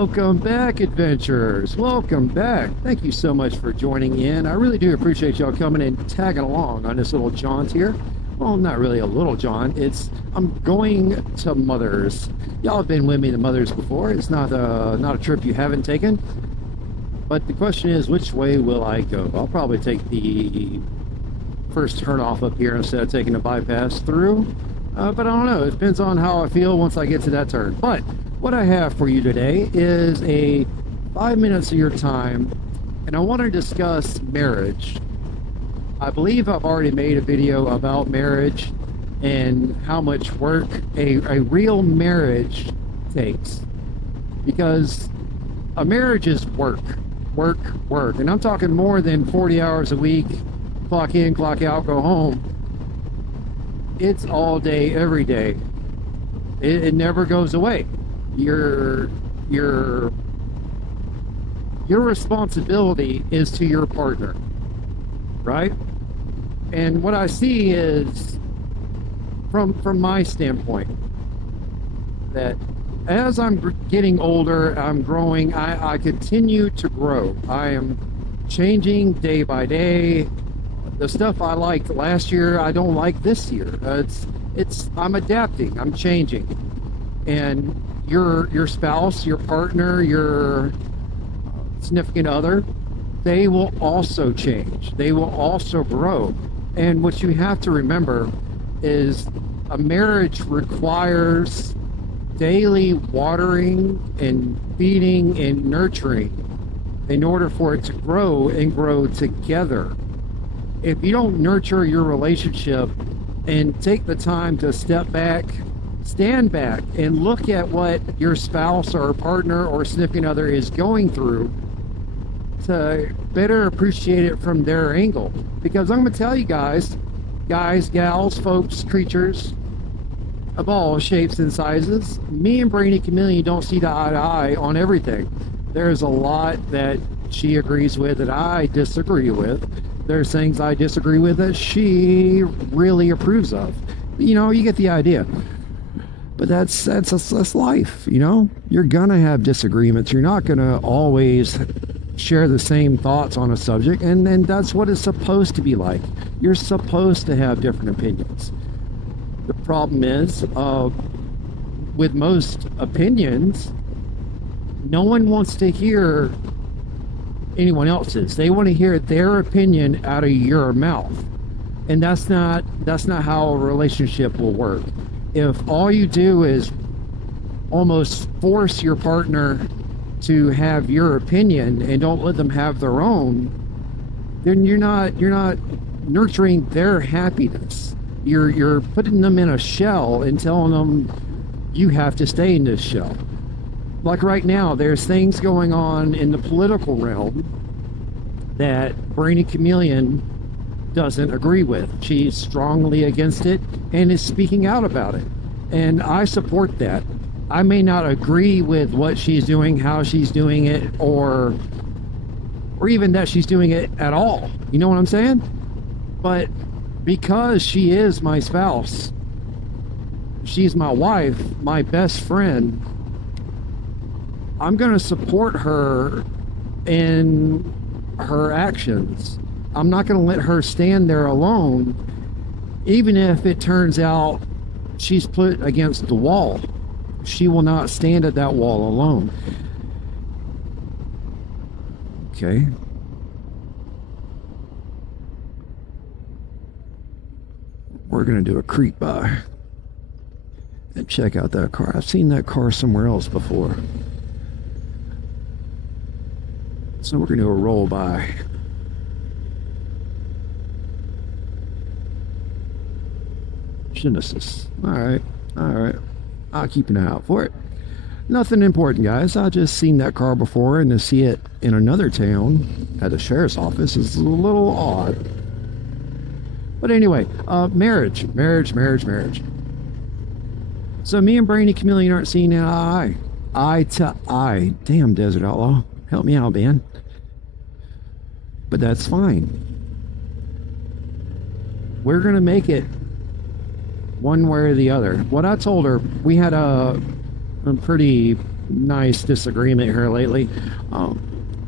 Welcome back, adventurers. Welcome back. Thank you so much for joining in. I really do appreciate y'all coming and tagging along on this little jaunt here. Well, not really a little jaunt. I'm going to Mother's. Y'all have been with me to Mother's before. It's not a trip you haven't taken. But the question is, which way will I go? I'll probably take the first turnoff up here instead of taking the bypass through. But I don't know. It depends on how I feel once I get to that turn. But what I have for you today is a 5 minutes of your time, and I want to discuss marriage. I believe I've already made a video about marriage and how much work a real marriage takes. Because a marriage is work. And I'm talking more than 40 hours a week, clock in, clock out, go home. It's all day, every day. It never goes away. Your responsibility is to your partner, right? And what I see is, from my standpoint, that as I'm getting older, I'm growing, I continue to grow. I am changing day by day. The stuff I liked last year, I don't like this year. I'm adapting, I'm changing. And your spouse, your partner, your significant other, they will also change. They will also grow. And what you have to remember is a marriage requires daily watering and feeding and nurturing in order for it to grow and grow together. If you don't nurture your relationship and take the time to step back, stand back, and look at what your spouse or partner or significant other is going through to better appreciate it from their angle. Because I'm going to tell you guys, gals, folks, creatures of all shapes and sizes, me and Brainy Chameleon don't see eye to eye on everything. There's a lot that she agrees with that I disagree with. There's things I disagree with that she really approves of. You know, you get the idea. But that's life, you know? You're gonna have disagreements. You're not gonna always share the same thoughts on a subject, and that's what it's supposed to be like. You're supposed to have different opinions. The problem is, with most opinions, no one wants to hear anyone else's. They want to hear their opinion out of your mouth. And that's not how a relationship will work. If all you do is almost force your partner to have your opinion and don't let them have their own, then you're not nurturing their happiness. You're putting them in a shell and telling them you have to stay in this shell. Like right now, there's things going on in the political realm that Brainy Chameleon doesn't agree with. She's strongly against it and is speaking out about it. And I support that. I may not agree with what she's doing, how she's doing it, or even that she's doing it at all. You know what I'm saying? But because she is my spouse, she's my wife, my best friend, I'm going to support her in her actions. I'm not going to let her stand there alone, even if it turns out she's put against the wall. She will not stand at that wall alone. Okay. We're going to do a creep by and check out that car. I've seen that car somewhere else before. So we're going to do a roll by. Genesis. Alright. I'll keep an eye out for it. Nothing important, guys. I just seen that car before, and to see it in another town at a sheriff's office is a little odd. But anyway, marriage. So me and Brainy Chameleon aren't seeing eye to eye. Damn, Desert Outlaw. Help me out, man. But that's fine. We're going to make it one way or the other. What I told her, we had a pretty nice disagreement here lately.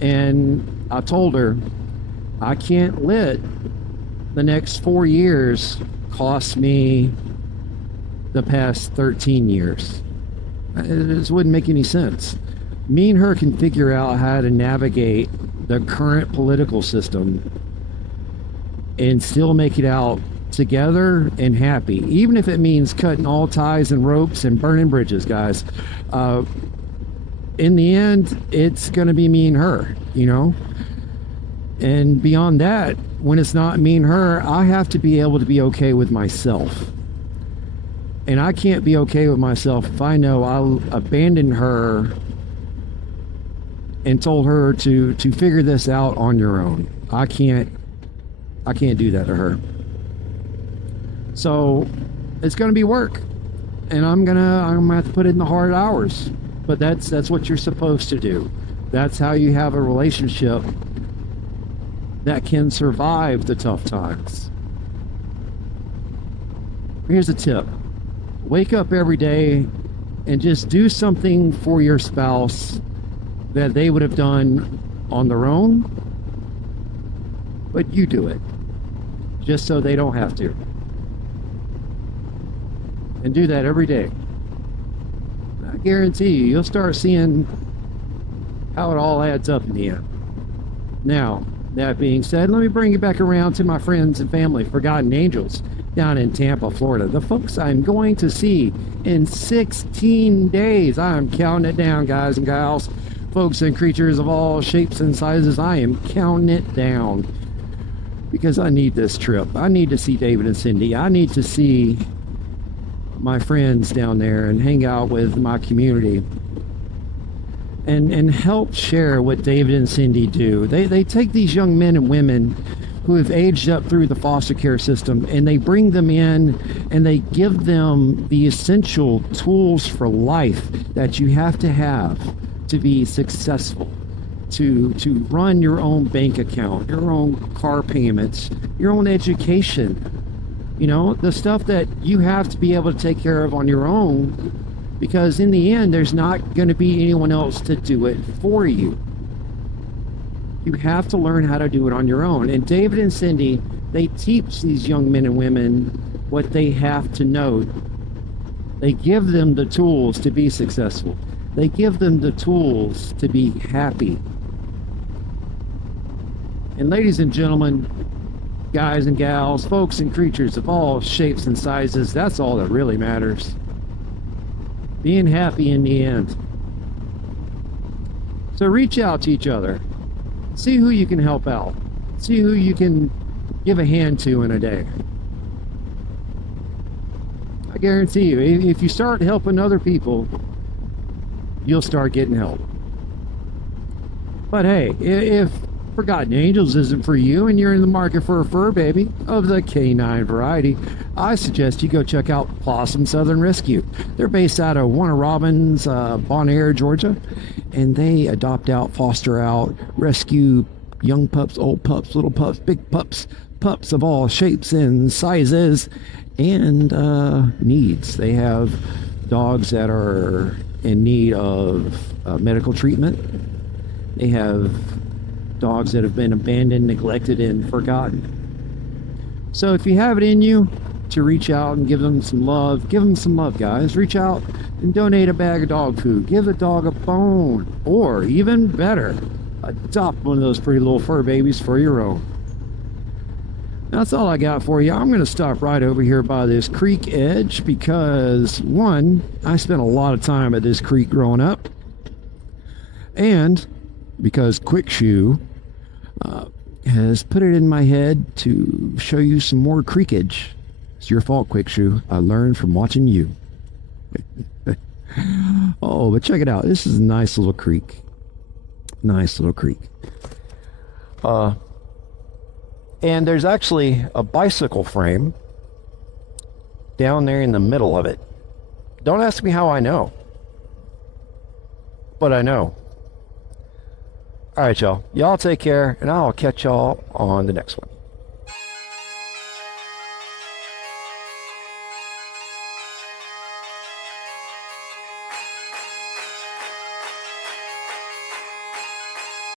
And I told her, I can't let the next 4 years cost me the past 13 years. It just wouldn't make any sense. Me and her can figure out how to navigate the current political system and still make it out together and happy, even if it means cutting all ties and ropes and burning bridges, guys. In the end, it's gonna be me and her, you know. And beyond that, when it's not me and her, I have to be able to be okay with myself. And I can't be okay with myself if I know I'll abandon her and told her to figure this out on your own. I can't do that to her. So it's gonna be work, and I'm gonna have to put in the hard hours. But that's what you're supposed to do. That's how you have a relationship that can survive the tough times. Here's a tip. Wake up every day and just do something for your spouse that they would have done on their own, but you do it just so they don't have to. And do that every day. I guarantee you'll start seeing how it all adds up in the end. Now, that being said, let me bring you back around to my friends and family, Forgotten Angels, down in Tampa, Florida. The folks I'm going to see in 16 days. I'm counting it down, guys and gals. Folks and creatures of all shapes and sizes, I am counting it down. Because I need this trip. I need to see David and Cindy. I need to see my friends down there and hang out with my community. And help share what David and Cindy do. They take these young men and women who have aged up through the foster care system, and they bring them in and they give them the essential tools for life that you have to be successful, to run your own bank account, your own car payments, your own education. You know, the stuff that you have to be able to take care of on your own, because in the end, there's not going to be anyone else to do it for you. You have to learn how to do it on your own. And David and Cindy, they teach these young men and women what they have to know. They give them the tools to be successful. They give them the tools to be happy. And ladies and gentlemen, guys and gals, folks and creatures of all shapes and sizes, that's all that really matters. Being happy in the end. So reach out to each other. See who you can help out. See who you can give a hand to in a day. I guarantee you, if you start helping other people, you'll start getting help. But hey, if Forgotten Angels isn't for you and you're in the market for a fur baby of the canine variety, I suggest you go check out Possum Southern Rescue. They're based out of Warner Robins, Bon Air, Georgia, and they adopt out, foster out, rescue young pups, old pups, little pups, big pups, pups of all shapes and sizes and needs. They have dogs that are in need of medical treatment. They have dogs that have been abandoned, neglected, and forgotten. So if you have it in you to reach out and give them some love, guys. Reach out and donate a bag of dog food. Give the dog a bone. Or even better, adopt one of those pretty little fur babies for your own. That's all I got for you. I'm going to stop right over here by this creek edge because, one, I spent a lot of time at this creek growing up. And because Quick Shoe has put it in my head to show you some more creekage. It's your fault, Quick Shoe. I learned from watching you. Oh, but check it out. This is a nice little creek. Nice little creek. And there's actually a bicycle frame down there in the middle of it. Don't ask me how I know. But I know. All right, y'all. Y'all take care, and I'll catch y'all on the next one.